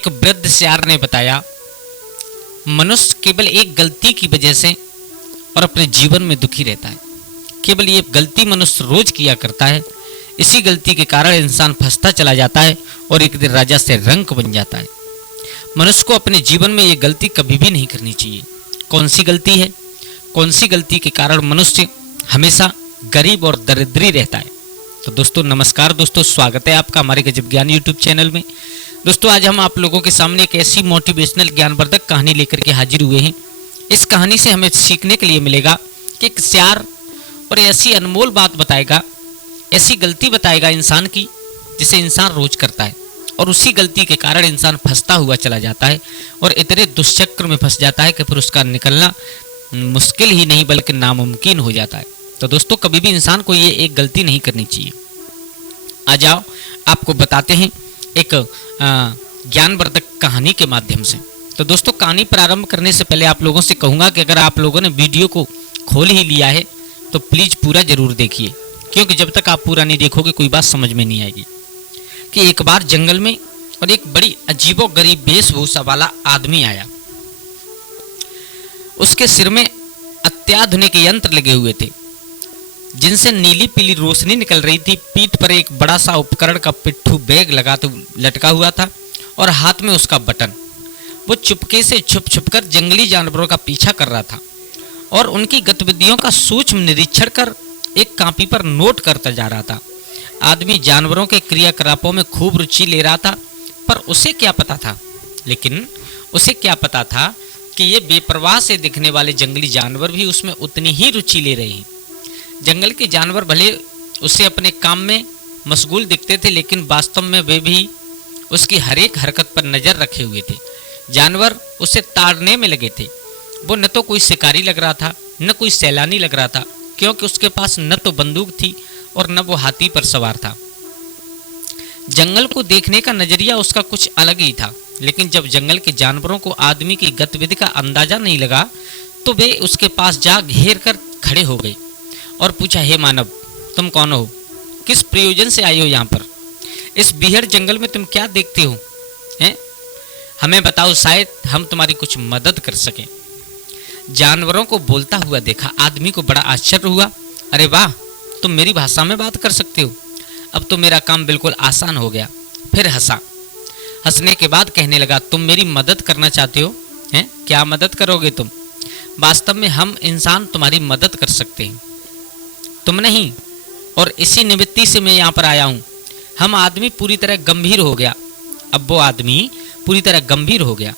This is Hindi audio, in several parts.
एक वृद्ध सियार ने बताया, मनुष्य केवल एक गलती की वजह से और अपने जीवन में दुखी रहता है। केवल ये गलती मनुष्य रोज किया करता है। इसी गलती के कारण इंसान फंसता चला जाता है और एक दिन राजा से रंक बन जाता है। मनुष्य को अपने जीवन में ये गलती कभी भी नहीं करनी चाहिए। कौन सी गलती है? कौन सी गलती के कारण मनुष्य हमेशा गरीब और दरिद्री रहता है? तो दोस्तों नमस्कार दोस्तों, स्वागत है आपका हमारे गजब ज्ञान यूट्यूब चैनल में। दोस्तों आज हम आप लोगों के सामने एक ऐसी मोटिवेशनल ज्ञानवर्धक कहानी लेकर के हाजिर हुए हैं। इस कहानी से हमें सीखने के लिए मिलेगा कि एक सियार और ऐसी अनमोल बात बताएगा, ऐसी गलती बताएगा इंसान की जिसे इंसान रोज करता है और उसी गलती के कारण इंसान फंसता हुआ चला जाता है और इतने दुष्चक्र में फंस जाता है कि फिर उसका निकलना मुश्किल ही नहीं बल्कि नामुमकिन हो जाता है। तो दोस्तों कभी भी इंसान को ये एक गलती नहीं करनी चाहिए। आ जाओ आपको बताते हैं एक ज्ञानवर्धक कहानी के माध्यम से। तो दोस्तों कहानी प्रारंभ करने से पहले आप लोगों से कहूँगा कि अगर आप लोगों ने वीडियो को खोल ही लिया है तो प्लीज़ पूरा जरूर देखिए, क्योंकि जब तक आप पूरा नहीं देखोगे कोई बात समझ में नहीं आएगी। कि एक बार जंगल में और एक बड़ी अजीबोगरीब वेशभूषा वाला आदमी आया। उसके सिर में अत्याधुनिक यंत्र लगे हुए थे जिनसे नीली पीली रोशनी निकल रही थी। पीठ पर एक बड़ा सा उपकरण का पिट्ठू बैग लटका हुआ था और हाथ में उसका बटन। वो चुपके से छुप कर जंगली जानवरों का पीछा कर रहा था और उनकी गतिविधियों का सूक्ष्म निरीक्षण कर एक कॉपी पर नोट करता जा रहा था। आदमी जानवरों के क्रियाकलापों में खूब रुचि ले रहा था, पर उसे क्या पता था कि ये बेपरवाह से दिखने वाले जंगली जानवर भी उसमें उतनी ही रुचि ले रहे हैं। जंगल के जानवर भले उसे अपने काम में मशगूल दिखते थे, लेकिन वास्तव में वे भी उसकी हर एक हरकत पर नजर रखे हुए थे। जानवर उसे ताड़ने में लगे थे। वो न तो कोई शिकारी लग रहा था न कोई सैलानी लग रहा था, क्योंकि उसके पास न तो बंदूक थी और न वो हाथी पर सवार था। जंगल को देखने का नजरिया उसका कुछ अलग ही था। लेकिन जब जंगल के जानवरों को आदमी की गतिविधि का अंदाजा नहीं लगा तो वे उसके पास जा घेर कर खड़े हो गए और पूछा, हे मानव, तुम कौन हो? किस प्रयोजन से आए हो यहाँ पर? इस बीहड़ जंगल में तुम क्या देखते हो? हैं? हमें बताओ, शायद हम तुम्हारी कुछ मदद कर सकें। जानवरों को बोलता हुआ देखा आदमी को बड़ा आश्चर्य हुआ। अरे वाह, तुम मेरी भाषा में बात कर सकते हो। अब तो मेरा काम बिल्कुल आसान हो गया। फिर हंसा। हंसने के बाद कहने लगा, तुम मेरी मदद करना चाहते हो? हैं? क्या मदद करोगे तुम? वास्तव में हम इंसान तुम्हारी मदद कर सकते हैं, तुम नहीं। और इसी निमित्ती से मैं यहाँ पर आया हूँ। हम आदमी पूरी तरह गंभीर हो गया। अब वो आदमी पूरी तरह गंभीर हो गया।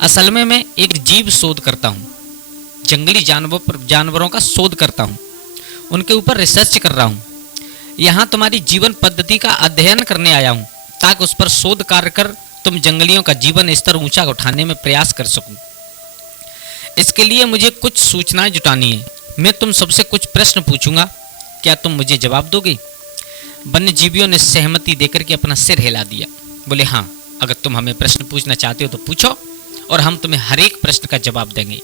असल में मैं एक जीव शोध करता हूँ, जंगली जानवरों का शोध करता हूँ, उनके ऊपर रिसर्च कर रहा हूँ। यहाँ तुम्हारी जीवन पद्धति का अध्ययन करने आया हूँ ताकि उस पर शोध कार्य कर तुम जंगलियों का जीवन स्तर ऊंचा उठाने में प्रयास कर सकूं। इसके लिए मुझे कुछ सूचनाएं जुटानी है। मैं तुम सबसे कुछ प्रश्न पूछूंगा, क्या तुम मुझे जवाब दोगे? वन्य जीवियों ने सहमति देकर के अपना सिर हिला दिया। बोले, हाँ, अगर तुम हमें प्रश्न पूछना चाहते हो तो पूछो और हम तुम्हें हर एक प्रश्न का जवाब देंगे।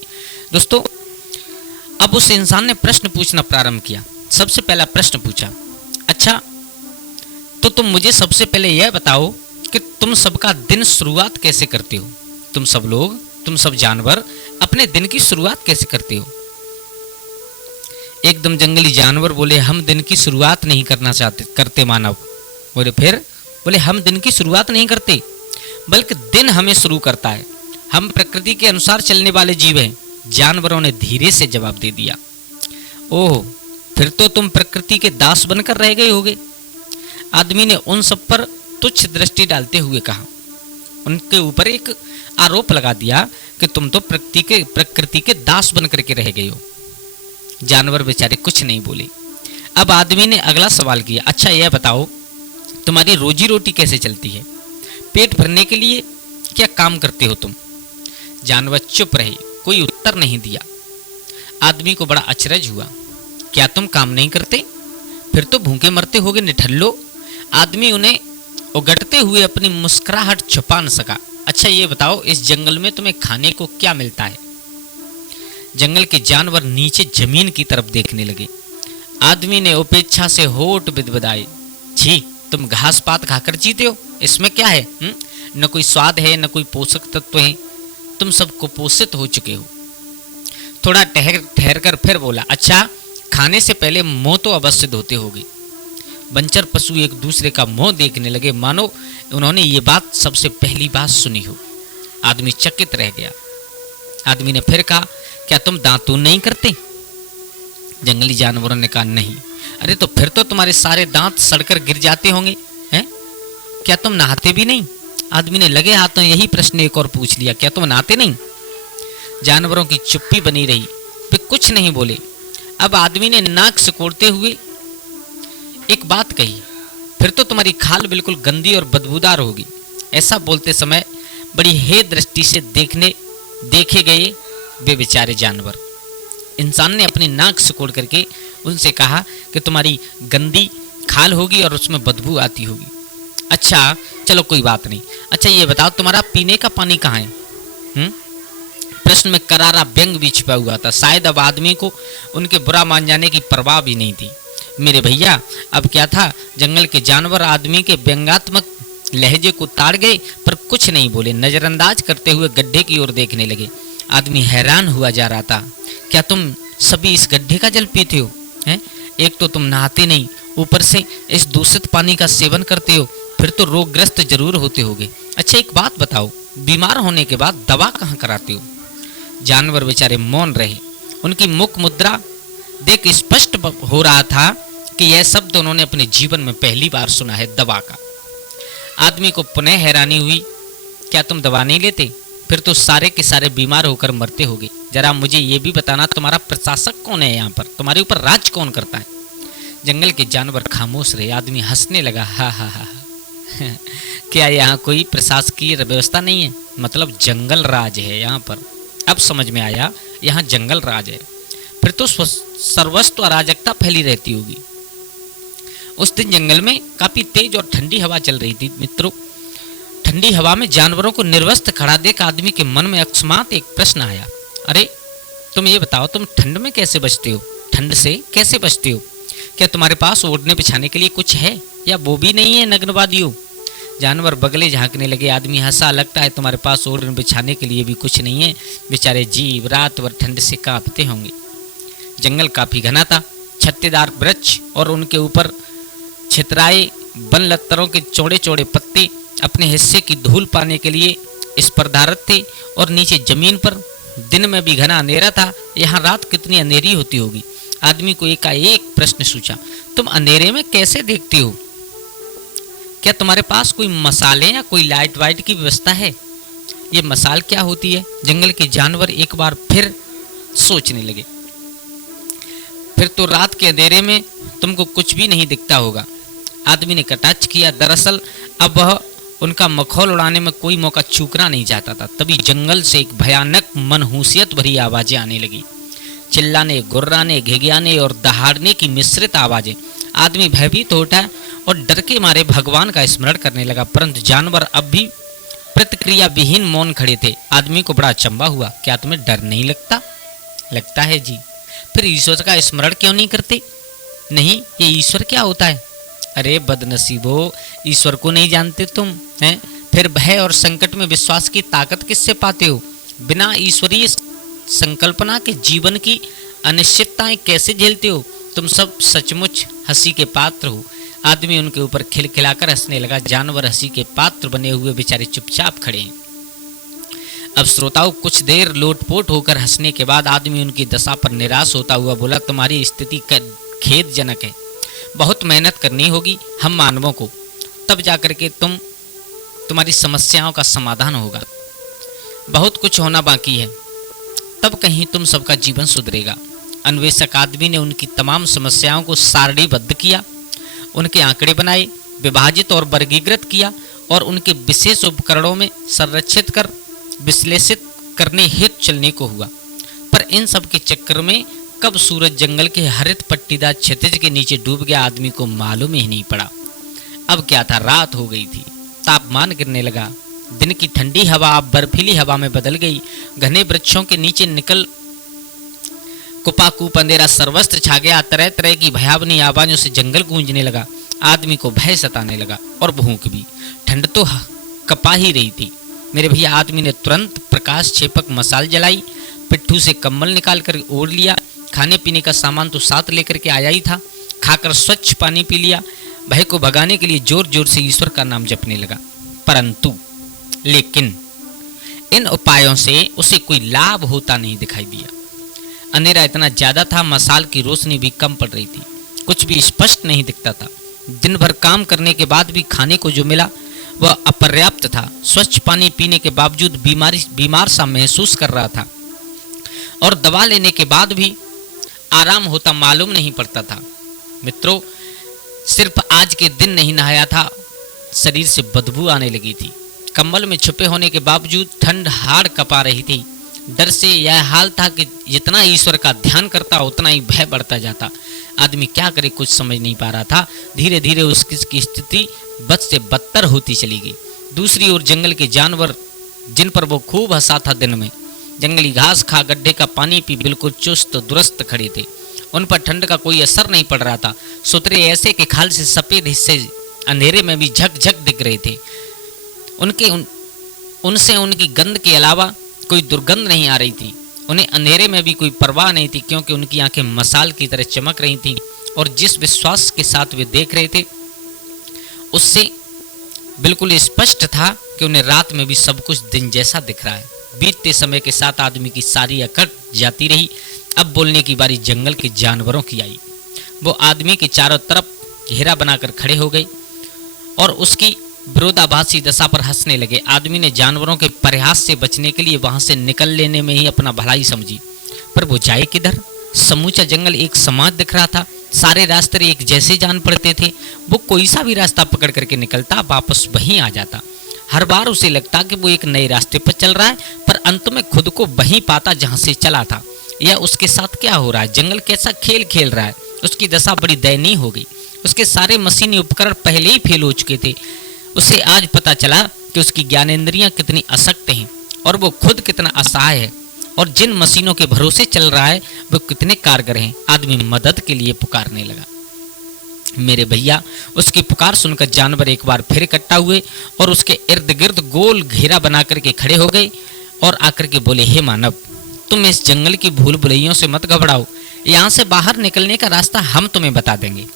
दोस्तों अब उस इंसान ने प्रश्न पूछना प्रारंभ किया। सबसे पहला प्रश्न पूछा, अच्छा तो तुम मुझे सबसे पहले यह बताओ कि तुम सबका दिन शुरुआत कैसे करते हो? तुम सब लोग, तुम सब जानवर अपने दिन की शुरुआत कैसे करते हो? एकदम जंगली जानवर बोले, हम दिन की शुरुआत नहीं करते मानव। बोले, फिर? बोले, हम दिन की शुरुआत नहीं करते, बल्कि दिन हमें शुरू करता है। हम प्रकृति के अनुसार चलने वाले जीव हैं। जानवरों ने धीरे से जवाब दे दिया। ओह, फिर तो तुम प्रकृति के दास बनकर रह गए होगे। आदमी ने उन सब पर तुच्छ दृष्टि डालते हुए कहा। उनके ऊपर एक आरोप लगा दिया कि तुम तो प्रकृति के दास बन करके रह गए हो। जानवर बेचारे कुछ नहीं बोले। अब आदमी ने अगला सवाल किया, अच्छा यह बताओ, तुम्हारी रोजी रोटी कैसे चलती है? पेट भरने के लिए क्या काम करते हो तुम? जानवर चुप रहे, कोई उत्तर नहीं दिया। आदमी को बड़ा अचरज हुआ, क्या तुम काम नहीं करते? फिर तो भूखे मरते होगे निठल्लो। आदमी उन्हें उगटते हुए अपनी मुस्कुराहट छुपा न सका। अच्छा ये बताओ, इस जंगल में तुम्हें खाने को क्या मिलता है? जंगल के जानवर नीचे जमीन की तरफ देखने लगे। आदमी ने उपेक्षा से होठ बिदबिदाए, छी, तुम घास पात खाकर जीते हो? इसमें क्या है? न कोई स्वाद है, न कोई पोषक तत्व है, तुम सब कुपोषित हो चुके हो। थोड़ा ठहर कर फिर बोला, अच्छा खाने से पहले मुंह तो अवश्य धोते होगे। बंचर पशु एक दूसरे का मुंह देखने लगे, मानो उन्होंने ये बात सबसे पहली बार सुनी हो। आदमी चकित रह गया। आदमी ने फिर कहा, क्या तुम दांतून नहीं करते? जंगली जानवरों ने कहा, नहीं। अरे तो फिर तो तुम्हारे सारे दांत सड़कर गिर जाते होंगे, हैं? क्या तुम नहाते भी नहीं? आदमी ने लगे हाथों यही प्रश्न एक और पूछ लिया, क्या तुम नहाते नहीं? जानवरों की चुप्पी बनी रही, वे कुछ नहीं बोले। अब आदमी ने नाक सिकोड़ते हुए एक बात कही, फिर तो तुम्हारी खाल बिल्कुल गंदी और बदबूदार होगी। ऐसा बोलते समय बड़ी हे दृष्टि से देखे गए वे बेचारे जानवर। इंसान ने अपनी नाक सिकोड़ करके उनसे कहा कि तुम्हारी गंदी खाल होगी और उसमें बदबू आती होगी। अच्छा चलो कोई बात नहीं, अच्छा ये बताओ तुम्हारा पीने का पानी कहाँ है? प्रश्न में करारा व्यंग भी छिपा हुआ था। शायद अब आदमी को उनके बुरा मान जाने की परवाह भी नहीं थी। मेरे भैया, अब क्या था, जंगल के जानवर आदमी के व्यंग्यात्मक लहजे को ताड़ गए पर कुछ नहीं बोले। नजरअंदाज करते हुए गड्ढे की ओर देखने लगे। आदमी हैरान हुआ जा रहा था। क्या तुम सभी इस गड्ढे का जल पीते हो? हैं? एक तो तुम नहाते नहीं, ऊपर से इस दूषित पानी का सेवन करते हो, फिर तो रोगग्रस्त जरूर होते होगे। अच्छा एक बात बताओ, बीमार होने के बाद दवा कहाँ कराते हो? जानवर बेचारे मौन रहे। उनकी मुख मुद्रा देख स्पष्ट हो रहा था कि यह शब्द उन्होंने अपने जीवन में पहली बार सुना है, दवा का। आदमी को पुनः हैरानी हुई, क्या तुम दवा नहीं लेते? फिर तो सारे के सारे बीमार होकर मरते होगे। जरा मुझे ये भी बताना, तुम्हारा प्रशासक कौन है यहाँ पर? तुम्हारे ऊपर राज कौन करता है? जंगल के जानवर खामोश रहे। आदमी हंसने लगा, हा हा हा क्या यहाँ कोई प्रशासकीय व्यवस्था नहीं है? मतलब जंगल राज है यहाँ पर। अब समझ में आया, यहाँ जंगल राज है। फिर तो सर्वस्व अराजकता फैली रहती होगी। उस दिन जंगल में काफी तेज और ठंडी हवा चल रही थी। मित्रों, ठंडी हवा में जानवरों को निर्वस्त्र खड़ा देख आदमी के मन में अकस्मात एक प्रश्न आया, अरे तुम ये बताओ, तुम ठंड में कैसे बचते हो? ठंड से कैसे बचते हो? क्या तुम्हारे पास ओढ़ने बिछाने के लिए कुछ है या वो भी नहीं है, नग्नवादियों? जानवर बगले झांकने लगे। आदमी हंसा, लगता है तुम्हारे पास ओढ़ने बिछाने के लिए भी कुछ नहीं है। बेचारे जीव रात भर ठंड से कांपते होंगे। जंगल काफी घना था। छत्तेदार वृक्ष और उनके ऊपर छितराए वन लत्तरों के चौड़े चौड़े पत्ते अपने हिस्से की धूल पाने के लिए स्पर्धारत थे। और नीचे जमीन पर दिन में भी घना अंधेरा था। यहाँ रात कितनी अंधेरी होती होगी? आदमी को एकाएक प्रश्न सूझा, तुम अंधेरे में कैसे देखते हो? क्या तुम्हारे पास कोई मसाले या कोई लाइट वाइट की व्यवस्था है? ये मसाल क्या होती है? जंगल के जानवर एक बार फिर सोचने लगे। फिर तो रात के अंधेरे में तुमको कुछ भी नहीं दिखता होगा। आदमी ने कटाक्ष किया। दरअसल अब वह उनका मखौल उड़ाने में कोई मौका चूकना नहीं चाहता था। तभी जंगल से एक भयानक मनहूसियत भरी आवाजें आने लगी। चिल्लाने, गुर्राने, घिघियाने और दहाड़ने की मिश्रित आवाजें। आदमी भयभीत हो उठा और डर के मारे भगवान का स्मरण करने लगा, परंतु जानवर अब भी प्रतिक्रिया विहीन मौन खड़े थे। आदमी को बड़ा अचंभा हुआ, क्या तुम्हें डर नहीं लगता? लगता है जी। फिर ईश्वर का स्मरण क्यों नहीं करते? नहीं, ये ईश्वर क्या होता है? अरे बदनसीबो, ईश्वर को नहीं जानते तुम, हैं? फिर भय और संकट में विश्वास की ताकत किससे पाते हो? बिना ईश्वरीय संकल्पना के जीवन की अनिश्चितताएं कैसे झेलते हो? तुम सब सचमुच हंसी के पात्र हो। आदमी उनके ऊपर खिलखिलाकर हंसने लगा। जानवर हंसी के पात्र बने हुए बेचारे चुपचाप खड़े हैं। अब श्रोताओं, कुछ देर लोटपोट होकर हंसने के बाद आदमी उनकी दशा पर निराश होता हुआ बोला, तुम्हारी स्थिति खेदजनक है। बहुत मेहनत करनी होगी हम मानवों को, तब जाकर के तुम्हारी समस्याओं का समाधान होगा। बहुत कुछ होना बाकी है, तब कहीं तुम सबका जीवन सुधरेगा। अन्वेषक आदमी ने उनकी तमाम समस्याओं को सारणीबद्ध किया, उनके आंकड़े बनाए, विभाजित और वर्गीकृत किया और उनके विशेष उपकरणों में संरक्षित कर विश्लेषित करने हेतु चलने को हुआ। पर इन सब के चक्कर में कब सूरज जंगल के हरित पट्टीदार क्षितिज के नीचे डूब गया, आदमी को मालूम ही नहीं पड़ा। अब क्या था, रात हो गई थी। तापमान गिरने लगा। दिन की ठंडी हवा अब बर्फीली हवा में बदल गई। घने वृक्षों के नीचे निकल कुपाकूप अंधेरा सर्वस्त्र छा गया। तरह तरह की भयावनी आवाजों से जंगल गूंजने लगा। आदमी को भय सताने लगा और भूख भी। ठंड तो कपा ही रही थी। मेरे भैया आदमी ने तुरंत प्रकाश छेपक मसाल जलाई, पिट्ठू से कंबल निकाल कर ओढ़ लिया। खाने पीने का सामान तो साथ लेकर के आया ही था। खाकर स्वच्छ पानी पी लिया। भय को भगाने के लिए जोर जोर से ईश्वर का नाम जपने लगा। परंतु लेकिन इन उपायों से उसे कोई लाभ होता नहीं दिखाई दिया। अंधेरा इतना ज्यादा था, मसाल की रोशनी भी कम पड़ रही थी, कुछ भी स्पष्ट नहीं दिखता था। दिन भर काम करने के बाद भी खाने को जो मिला वह अपर्याप्त था। स्वच्छ पानी पीने के बावजूद बीमार सा महसूस कर रहा था और दवा लेने के बाद भी आराम होता मालूम नहीं पड़ता था। मित्रों, सिर्फ आज के दिन नहीं नहाया था, शरीर से बदबू आने लगी थी। कंबल में छुपे होने के बावजूद ठंड हाड़ कपा रही थी। डर से यह हाल था कि जितना ईश्वर का ध्यान करता उतना ही भय बढ़ता जाता। आदमी क्या करे कुछ समझ नहीं पा रहा था। धीरे धीरे उसकी स्थिति बद से बदतर होती चली गई। दूसरी ओर जंगल के जानवर जिन पर वो खूब हंसा था दिन में, जंगली घास खा गड्ढे का पानी पी बिल्कुल चुस्त दुरुस्त खड़े थे। उन पर ठंड का कोई असर नहीं पड़ रहा था। सुतरे ऐसे के खाल से सफेद हिस्से अंधेरे में भी झकझक दिख रहे थे। उनसे उनकी गंध के अलावा कोई दुर्गंध नहीं आ रही थी। उन्हें अंधेरे में भी कोई परवाह नहीं थी, क्योंकि उनकी आंखें मसाल की तरह चमक रही थीं और जिस विश्वास के साथ वे देख रहे थे उससे बिल्कुल स्पष्ट था कि उन्हें रात में भी सब कुछ दिन जैसा दिख रहा है। बीतते समय के साथ आदमी की सारी अकड़ जाती रही। अब बोलने की बारी जंगल के जानवरों की आई। वो आदमी के चारों तरफ घेरा बनाकर खड़े हो गए और उसकी विरोधाभासी दशा पर हंसने लगे। आदमी ने जानवरों के प्रयास से बचने के लिए वहां से निकल लेने में ही अपना भलाई समझी, पर वो जाए किधर? समूचा जंगल एक समान दिख रहा था। सारे रास्ते एक जैसे जान पड़ते थे। वो कोई सा भी रास्ता पकड़ करके निकलता, वापस वहीं आ जाता। हर बार उसे लगता कि वो एक नए रास्ते पर चल रहा है, पर अंत में खुद को वहीं पाता जहां से चला था। यह उसके साथ क्या हो रहा है? जंगल कैसा खेल खेल रहा है? उसकी दशा बड़ी दयनीय हो गई। उसके सारे मशीनी उपकरण पहले ही फेल हो चुके थे। उसे आज पता चला कि उसकी ज्ञानेंद्रियां कितनी अशक्त हैं और वो खुद कितना असहाय है, और जिन मशीनों के भरोसे चल रहा है वो कितने कारगर हैं। आदमी मदद के लिए पुकारने लगा। मेरे भैया, उसकी पुकार सुनकर जानवर एक बार फिर इकट्ठा हुए और उसके इर्द गिर्द गोल घेरा बना करके खड़े हो गए और आकर के बोले, हे मानव, तुम इस जंगल की भूल भुलैयों से मत घबराओ। यहाँ से बाहर निकलने का रास्ता हम तुम्हें बता देंगे।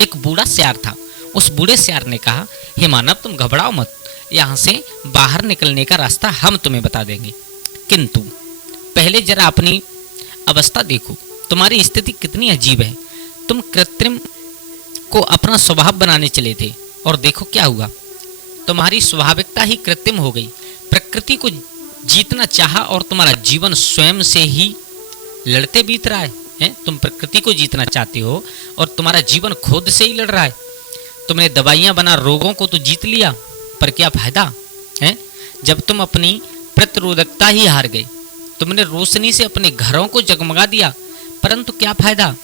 एक बूढ़ा सियार था। उस बूढ़े सियार ने कहा, हे मानव, तुम घबराओ मत, यहाँ से बाहर निकलने का रास्ता हम तुम्हें बता देंगे। किंतु पहले जरा अपनी अवस्था देखो, तुम्हारी स्थिति कितनी अजीब है। तुम कृत्रिम को अपना स्वभाव बनाने चले थे और देखो क्या हुआ। तुम्हारी स्वाभाविकता ही कृत्रिम हो गई। प्रकृति को जीतना चाहा और तुम्हारा जीवन स्वयं से ही लड़ते बीत रहा है। तुम प्रकृति को जीतना चाहते हो और तुम्हारा जीवन खुद से ही लड़ रहा है। तुमने दवाइयां बना रोगों को तो जीत लिया, पर क्या फायदा है जब तुम अपनी प्रतिरोधकता ही हार गए। तुमने रोशनी से अपने घरों को जगमगा दिया, परंतु क्या फायदा?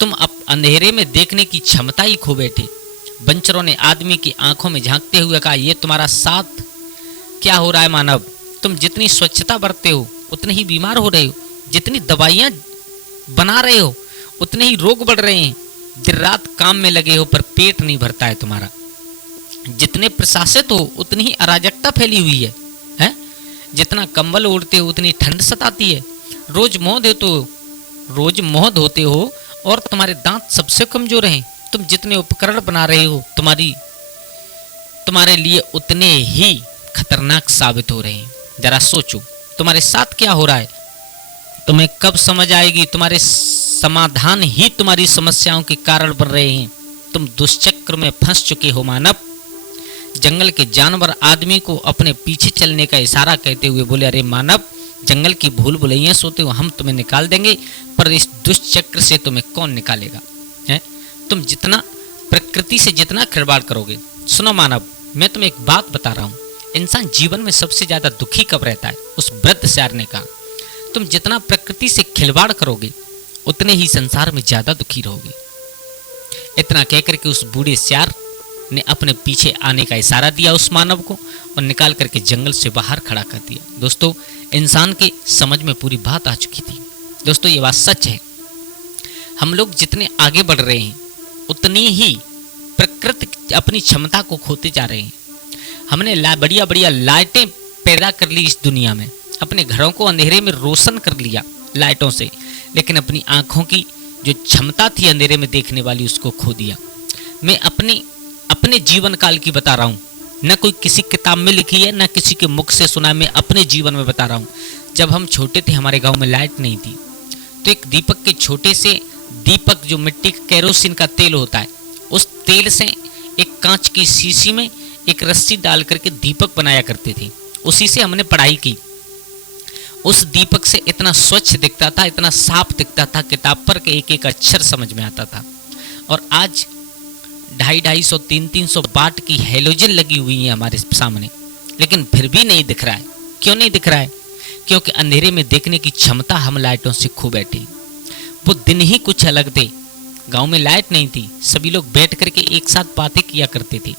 तुम अब अंधेरे में देखने की क्षमता ही खो बैठे। बंचरों ने आदमी की आंखों में झांकते हुए कहा, ये तुम्हारा साथ क्या हो रहा है मानव? तुम जितनी स्वच्छता बरतते हो उतने ही बीमार हो रहे हो, जितनी दवाइयां बना रहे हो उतने ही रोग बढ़ रहे हैं। दिन रात काम में लगे हो पर पेट नहीं भरता है तुम्हारा। जितने प्रशासित हो उतनी ही अराजकता फैली हुई है? जितना कंबल ओढ़ते हो उतनी ठंड सताती है। रोज मुंह धोते हो और तुम्हारे दांत सबसे कमजोर हैं। तुम जितने उपकरण बना रहे हो तुम्हारे लिए उतने ही खतरनाक साबित हो रहे हैं। जरा सोचो तुम्हारे साथ क्या हो रहा है। तुम्हें कब समझ आएगी तुम्हारे समाधान ही तुम्हारी समस्याओं के कारण बन रहे हैं। तुम दुष्चक्र में फंस चुके हो मानव। जंगल के जानवर आदमी को अपने पीछे चलने का इशारा कहते हुए बोले, अरे मानव, जंगल की भूल भुलैया सोते हो, हम तुम्हें निकाल देंगे, पर इस दुष्चक्र से तुम्हें कौन निकालेगा? तुम जितना प्रकृति से जितना खिलवाड़ करोगे। सुनो मानव, मैं तुम्हें एक बात बता रहा हूँ। इंसान जीवन में सबसे ज्यादा दुखी कब रहता है? उस वृद्ध सियार ने कहा, तुम जितना प्रकृति से खिलवाड़ करोगे उतने ही संसार में ज्यादा दुखी रहोगे। इतना कहकर के उस बूढ़े सियार ने अपने पीछे आने का इशारा दिया उस मानव को और निकाल करके जंगल से बाहर खड़ा कर दिया। दोस्तों, इंसान के समझ में पूरी बात आ चुकी थी। दोस्तों, ये बात सच है। हम लोग जितने आगे बढ़ रहे हैं उतनी ही अपनी क्षमता को खोते जा रहे हैं। हमने बढ़िया बढ़िया लाइटें पैदा कर ली इस दुनिया में, अपने घरों को अंधेरे में रोशन कर लिया लाइटों से, लेकिन अपनी आँखों की जो क्षमता थी अंधेरे में देखने वाली उसको खो दिया। मैं अपने जीवन काल की बता रहा हूँ, न कोई किसी किताब में लिखी है, न किसी के मुख से सुना है, मैं अपने जीवन में बता रहा हूँ। जब हम छोटे थे हमारे गांव में लाइट नहीं थी, तो एक दीपक के छोटे से दीपक, जो मिट्टी केरोसिन का तेल होता है, उस तेल से एक कांच की शीशी में एक रस्सी डाल करके दीपक बनाया करते थे। उसी से हमने पढ़ाई की। उस दीपक से इतना स्वच्छ दिखता था, इतना साफ दिखता था, किताब पर के एक एक अक्षर समझ में आता था। और आज 250-250, 300 वाट की हैलोजन लगी हुई है हमारे सामने, लेकिन फिर भी नहीं दिख रहा है। क्यों नहीं दिख रहा है? क्योंकि अंधेरे में देखने की क्षमता हम लाइटों से खो बैठे। वो दिन ही कुछ अलग थे। गांव में लाइट नहीं थी, सभी लोग बैठ करके एक साथ बातें किया करते थे।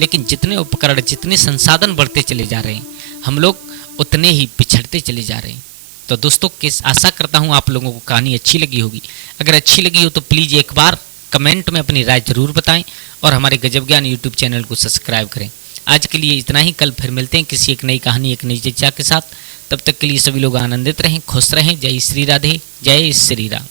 लेकिन जितने उपकरण, जितने संसाधन बढ़ते चले जा रहे हैं, हम लोग उतने ही पिछड़ते चले जा रहे हैं। तो दोस्तों, आशा करता हूँ आप लोगों को कहानी अच्छी लगी होगी। अगर अच्छी लगी हो तो प्लीज़ एक बार कमेंट में अपनी राय जरूर बताएं और हमारे गजब ज्ञान यूट्यूब चैनल को सब्सक्राइब करें। आज के लिए इतना ही, कल फिर मिलते हैं किसी एक नई कहानी, एक नई चर्चा के साथ। तब तक के लिए सभी लोग आनंदित रहें, खुश रहें। जय श्री राधे, जय श्री राम।